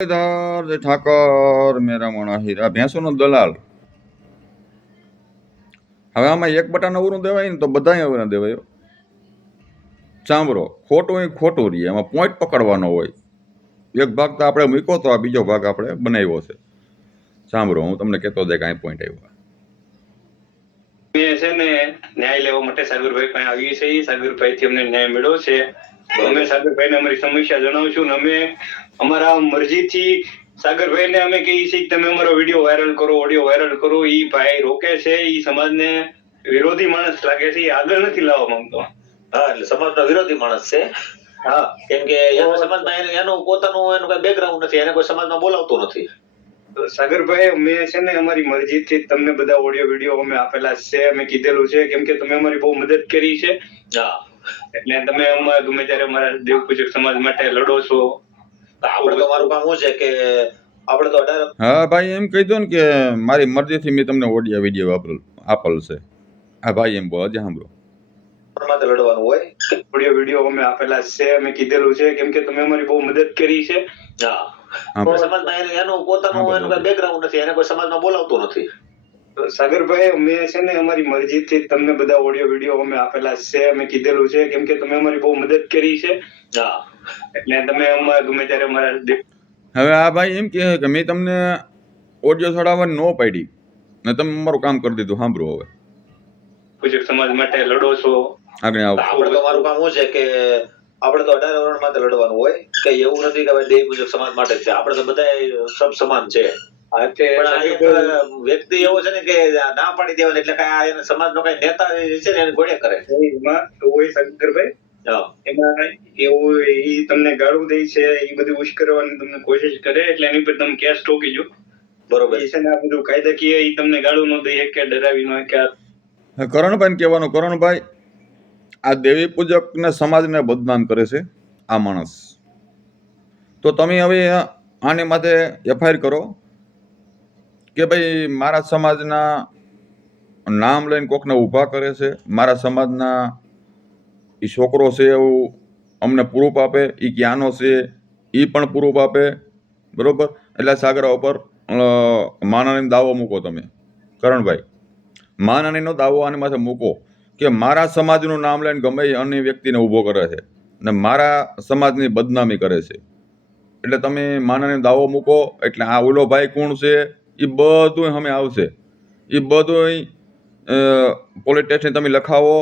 ધર જય ઠાકર મેરા મણા હીરા ભેંસોનો દલાલ. હવે આમાં એક બટન અવરું દેવાય ને તો બધાય અવરું દેવાય. સાંભળો, ખોટું એ ખોટું રહીએ, એમાં પોઈન્ટ પકડવાનો હોય. એક ભાગ તો આપણે મૂક્યો તો આ બીજો ભાગ આપણે બનાવ્યો છે. સાંભળો, હું તમને કહેતો જાય કાંઈ પોઈન્ટ આવ્યો છે ને ન્યાય લેવા માટે સાગરભાઈ પાસે આવી છે. સાગરભાઈ થી અમને ન્યાય મળ્યો છે. અમે સાગરભાઈ ને અમારી સમસ્યા જણાવશું ને અમે અમારા મરજીથી સાગરભાઈ ને અમે કહીએ છીએ કે તમે અમારો વિડીયો વાયરલ કરો, ઓડિયો વાયરલ કરો. ઈ ભાઈ રોકે છે. ઈ સમાજને વિરોધી માણસ લાગે છે. આગળ નથી લાવવા માંગતો. હા, એટલે સમાજનો વિરોધી માણસ છે. હા, કેમ કે એનો સમાજમાં એનું પોતાનું એનું કઈ બેકગ્રાઉન્ડ નથી, એને કોઈ સમાજમાં બોલાવતો નથી. સાગરભાઈ, અમે છે ને અમારી મરજીથી તમને બધા ઓડિયો વિડીયો અમે આપેલા છે. અમે કીધેલું છે કેમ કે તમે અમારી બહુ મદદ કરી છે. હા, એટલે તમે અમારા ગમે ત્યારે અમારા દેવપૂજક સમાજ માટે લડો છો. આપણે તો મારું કામ શું છે કે આપણે તો હા ભાઈ, એમ કહી દો ને કે મારી મરજીથી મેં તમને ઓડિયો વિડીયો આપેલ છે. હા ભાઈ, એમ બહુ હજી સાંભળો માટે લડવાનું હોય. ઓડિયો વિડીયો અમે આપેલા છે. અમે કીધેલું છે કેમ કે તમે અમારી બહુ મદદ કરી છે. હા, સમાજમાં એનું પોતાનું એનું કઈ બેકગ્રાઉન્ડ નથી, એને કોઈ સમાજમાં બોલાવતો નથી. સાગરભાઈ, અમે છે ને અમારી મરજીથી તમને બધા ઓડિયો વિડીયો અમે આપેલા છે. અમે કીધેલું છે કેમ કે તમે અમારી બહુ મદદ કરી છે. હા, એટલે તમે અમારા ગમે ત્યારે અમારા હવે આ ભાઈ એમ કહે કે મેં તમને ઓડિયો ચડાવવાની ન પાડી ને તમે અમારું કામ કરી દીધું. સાંભળો, હવે પૂજક સમાજ માટે લડો છો. આગળ આવો. આપણે તો મારું કામ શું છે કે આપણે તો 18 વર્ષ માટે લડવાનું હોય કે એવું નથી કે દેવ પૂજક સમાજ માટે છે. આપણે તો બધા સબ સમાન છે. વ્યક્તિ એવો છે ને કે ના પાડી દેવાની, એટલે કઈ આ સમાજનો કઈ નેતા છે ને એને ઘોડે કરે. એમાં હોય શંકરભાઈ, એમાં એવું ઈ તમને ગાળું દે છે, ઈ બધું ઉશ્કેરવાની તમને કોશિશ કરે એટલે એની પર તમે કેસ ઠોકી જો. બરોબર છે ને આ બધું કાયદાકીય ઈ તમને ગાળું ન દે કે ડરાવી ન કે. કરણભાઈ કહેવાનું, કરણભાઈ આ દેવી પૂજકને સમાજને બદનામ કરે છે આ માણસ. તો તમે હવે આને માથે એફઆઈઆર કરો કે ભાઈ મારા સમાજના નામ લઈને કોકને ઊભા કરે છે, મારા સમાજના એ છોકરો છે એવું અમને પ્રૂફ આપે, એ ક્યાંનો છે એ પણ પ્રૂફ આપે. બરોબર, એટલે સાગરા ઉપર માનહાનિનો દાવો મૂકો તમે. કરણભાઈ, માનહાનિનો દાવો આની માથે મૂકો કે મારા સમાજનું નામ લઈને ગમે એ અન્ય વ્યક્તિને ઊભો કરે છે ને મારા સમાજની બદનામી કરે છે. એટલે તમે માનહાનિનો દાવો મૂકો એટલે આ ઓલો ભાઈ કોણ છે એ બધું સામે આવશે. એ બધું પોલીસ સ્ટેશન તમે લખાવો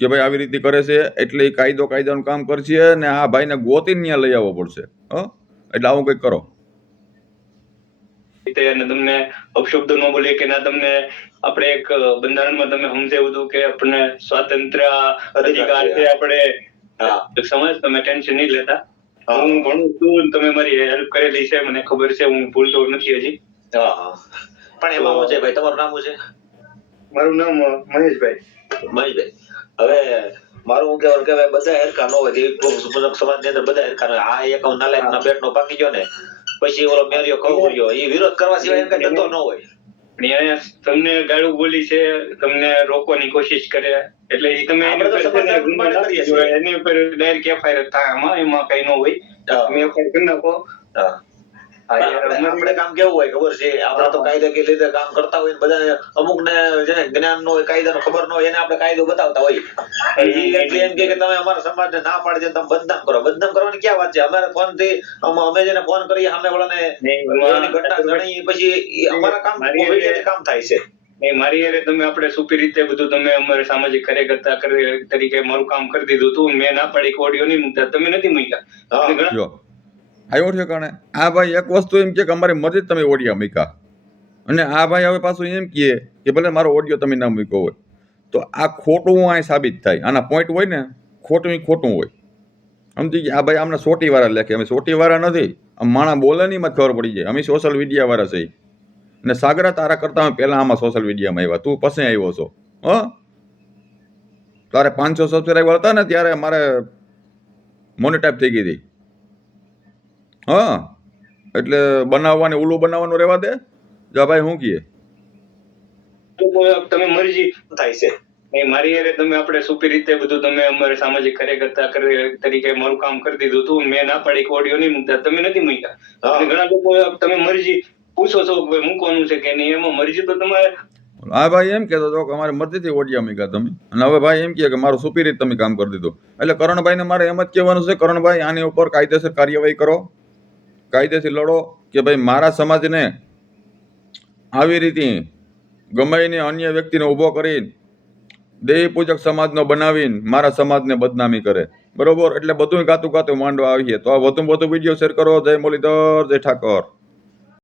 કે ભાઈ આવી રીતે કરે છે એટલે એ કાયદાનું કામ કરશે ને આ ભાઈને ગોતીને ત્યાં લઈ આવવો પડશે. એટલે આવું કંઈક કરો. તમને અપશબ્દ ન બોલે કે ના તમને આપણે એક બંધારણમાં તમે સમજાવ્યું હતું કે આપણને સ્વાતંત્ર્ય અધિકાર છે. આપણે સમજ, તમે ટેન્શન નહીં લેતા. હું ભણું છું, તમે મારી હેલ્પ કરેલી છે, મને ખબર છે, હું ભૂલતો નથી હજી. પણ એમાં શું છે ભાઈ, તમારું નામ શું છે? મારું નામ મહેશભાઈ. મહેશભાઈ, હવે મારું હું કહેવાનું કે બધા હરખા ન હોય, સમાજની અંદર બધા હરખા ન હોય. આ એક નાલાયકના પેટનો પાકી ગયો ને પછી ઓલો મેરિયો ખવડ્યો, એ વિરોધ કરવા સિવાય કઈ ધંધો ન હોય. એને તમને ગાળું બોલી છે, તમને રોકવાની કોશિશ કરે એટલે એ તમે એની ઉપર ડાયરેક્ટ એફઆઈઆર થાય. એમાં કઈ ન હોય, તમે એફઆઈઆર કરી નાખો. આપણે કામ કેવું હોય ખબર છે, આપણે તો કાયદાકીય રીતે કામ કરતા હોય, બધા અમુક ને જેને જ્ઞાન ન હોય, કાયદાનો ખબર ન હોય, એને આપણે કાયદો બતાવતા હોય. એમ કે તમે અમારા સમાજને ના પાડી દે, તમે બદનામ કરો. બદનામ કરવાની ક્યાં વાત છે? અમારા ફોન થી અમે જેને ફોન કરીએ સામે વાળાને ઘટના જણાવી પછી અમારા કામ થાય છે. મારી યારે તમે આપણે સુપી રીતે બધું તમે અમારે સામાજિક કાર્યકર્તા તરીકે મારું કામ કરી દીધું હતું. મેં ના પાડી ઓડિયો નહીં મૂકતા, તમે નથી મૂક્યા. આવ્યો છે કારણે આ ભાઈ એક વસ્તુ એમ કે અમારી મરજી તમે ઓડિયા મૂક્યા, અને આ ભાઈ હવે પાછું એમ કહે કે ભલે મારો ઓડિયો તમે ના મૂક્યો હોય તો આ ખોટું આ સાબિત થાય. આના પોઈન્ટ હોય ને, ખોટું હોય. સમજી ગયા? આ ભાઈ આમને સોટીવાળા લેખે, અમે સોટીવાળા નથી. આમ માણા બોલે નહીં, એમાં ખબર પડી જાય. અમે સોશિયલ મીડિયાવાળા છીએ. અને સાગરા તારા કરતા અમે પહેલાં આમાં સોશિયલ મીડિયામાં આવ્યા, તું પછી આવ્યો છો. તારે 500 સબસ્ક્રાઈબર હતા ને ત્યારે મારે મોનેટાઈઝ થઈ ગઈ હતી. એટલે બનાવવાની ઉલ્લુ બનાવવાનું રહેવા દે. જા ભાઈ, શું કહે? તમે મરજી થાય છે. નહીં, મારી હારે તમે આપણે સુપી રીતે બધું તમે અમારે સામાજિક કાર્યકર્તા તરીકે મારું કામ કરી દીધું હતું. મેં ના પાડી કે ઓડિયો નહીં મૂકતા, તમે નથી મૂક્યા. હા. અને ઘણા લોકો તમે મરજી પૂછો છો કે ભાઈ મૂકવાનું છે કે નહીં, એમાં મરજી તો તમારે. આ ભાઈ એમ કહેતો હતો કે અમારી મરજીથી ઓડિયા મૂક્યા તમે, અને હવે ભાઈ એમ કહે કે મારું સુપીરી તમે કામ કરી દીધું. એટલે કરણભાઈને મારે એમ જ કહેવાનું છે, કરણભાઈ આની ઉપર કાયદેસર કાર્યવાહી કરો, કાયદેથી લડો કે ભાઈ મારા સમાજને આવી રીતે ગમાઈને અન્ય વ્યક્તિને ઊભો કરીને દેવી પૂજક સમાજનો બનાવીને મારા સમાજને બદનામી કરે. બરોબર, એટલે બધું ગાતું ગાતું માંડવા આવીએ. તો આ વધુ વિડીયો શેર કરો. જય મુરલીધર, જય ઠાકોર.